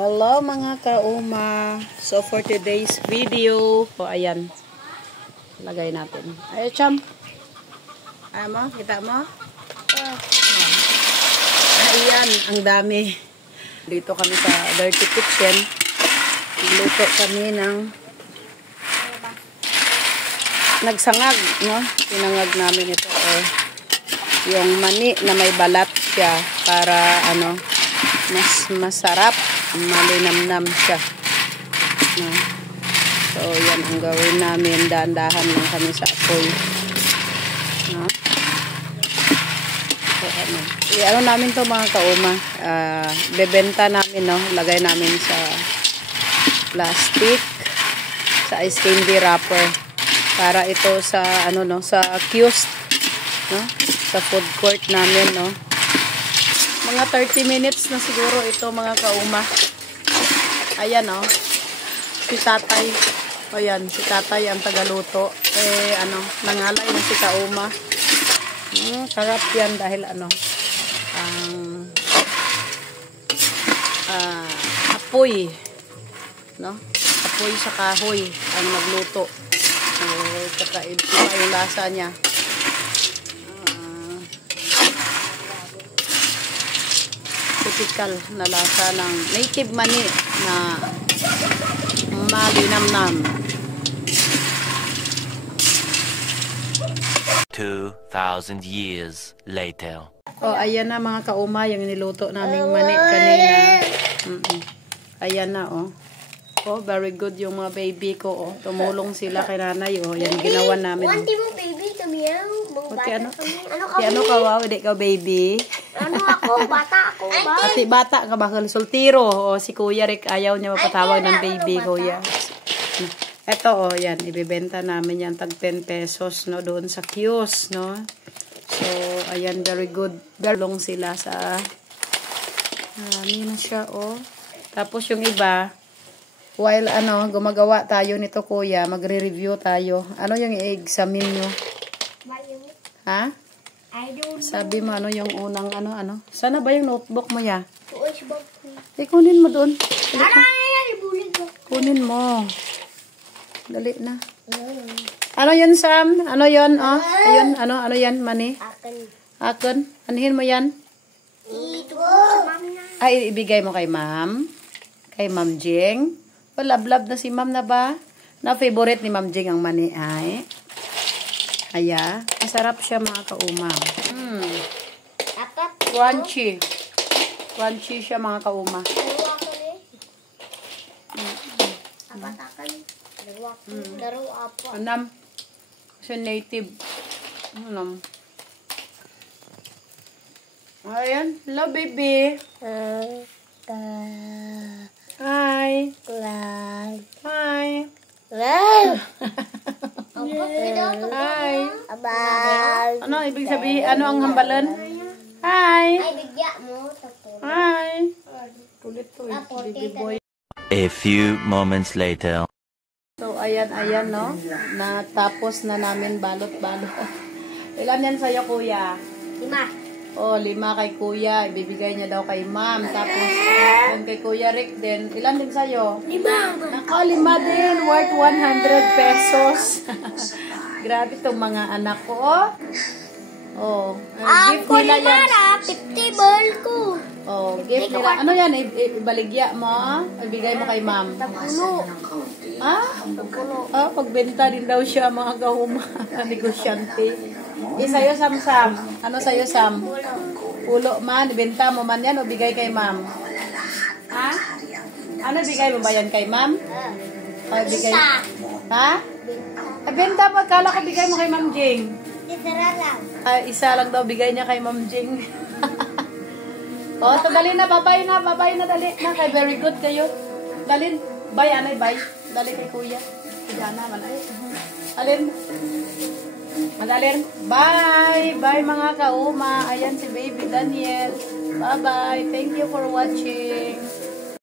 Hello mga kauma. So for today's video, ayan. Lagay natin. Ay, cham. Ay mo, kita mo? Ayan, ang dami. Dito kami sa Dirty Kitchen. Luto kami ng nagsangag, no? Sinangag namin ito. Yung mani na may balat siya para mas masarap. Malinamnam siya. No? So, yan ang gawin namin. Dahan-dahan lang kami sa apoy. No? So, ano namin to mga kauma. Bebenta namin, no? Lagay namin sa plastic, sa ice candy wrapper. Para ito sa, sa kiosk, no? Sa food court namin, no? Mga 30 minutes na siguro ito mga kauma. Ayan si tatay. Ayan, si tatay ang tagaluto. Nangalay na si kauma. Sarap yan dahil apoy. No? Apoy sa kahoy ang nagluto. So, kakaiba yung lasa niya. Typical na lasa ng native mani na malinamnam. 2,000 years later. Ayan na mga kauma yung niluto naming mani kanina. Ayan na very good yung mga baby ko Tumulong sila kay nanay Yan ginawa namin. Wanti mo baby kami Ano ka wow, hindi ka baby. Bata ako ba? Ati bata ka ba? Sultiro. Si Kuya Rick ayaw niya mapatawag ng baby, Kuya. Ito, yan. Ibibenta namin yan. Tag 10 pesos, no? Doon sa kiosk, no? So, ayan, very good. Dalong sila sa... Marami na siya, Tapos yung iba, while, gumagawa tayo nito, Kuya, magre-review tayo. Ano yung i-examine nyo? Ha? Sabi mo, yung unang, Sana ba yung notebook mo, ya? Kunin mo doon. Kunin mo. Dali na. Ano yan, Sam? Ano yan, Ayun, ano yan, mani? Akin. Anihin mo yan? Ay, ibigay mo kay ma'am. Kay Ma'am Jing. Love na si ma'am na ba? Na-favorite ni Ma'am Jing ang mani, ay. Aya, masarap siya mga kauma. Crunchy. Crunchy siya mga kauma. Anam. Kasi native. Anam. Ayan. Hello, baby. Hi. Hi. Hi. Ano ibig sabihin? Ano ang hambalan? Hi. Hi. Tulit to baby boy. A few moments later. So, ayan, no? Natapos na namin balot-balot. Ilan yan sa'yo, Kuya? 5. 5 kay Kuya. Ibibigay niya daw kay Ma'am. Tapos, yun kay Kuya Rick din. Ilan din sa'yo? 5. Ako, 5 din. Worth 100 pesos. Grabe itong mga anak ko, gift nila yan. 50 ball ko. Gift nila. Ano yan? Ibaligya mo? Ibigay mo kay Ma'am. Puno. Pagbenta din daw siya mga kahuma. Negosyante. Sa'yo, Sam. Ano sa'yo, Sam? Pulo man. Ibenta mo man yan o bigay kay Ma'am? Ha? Ano bigay mo ba yan kay Ma'am? Bigay. Ha? Benta mo. Kala ko bigay mo kay Ma'am Jing. Isa lang daw bigay niya kay Ma'am Jing. Dali na. Babay na. Dali na. Kay very good kayo. Dalin. Bye, anay. Bye. Dali kay Kuya. Kaya naman. Alin. Madalin. Bye. Bye mga kauma. Ayan si Baby Daniel. Bye-bye. Thank you for watching.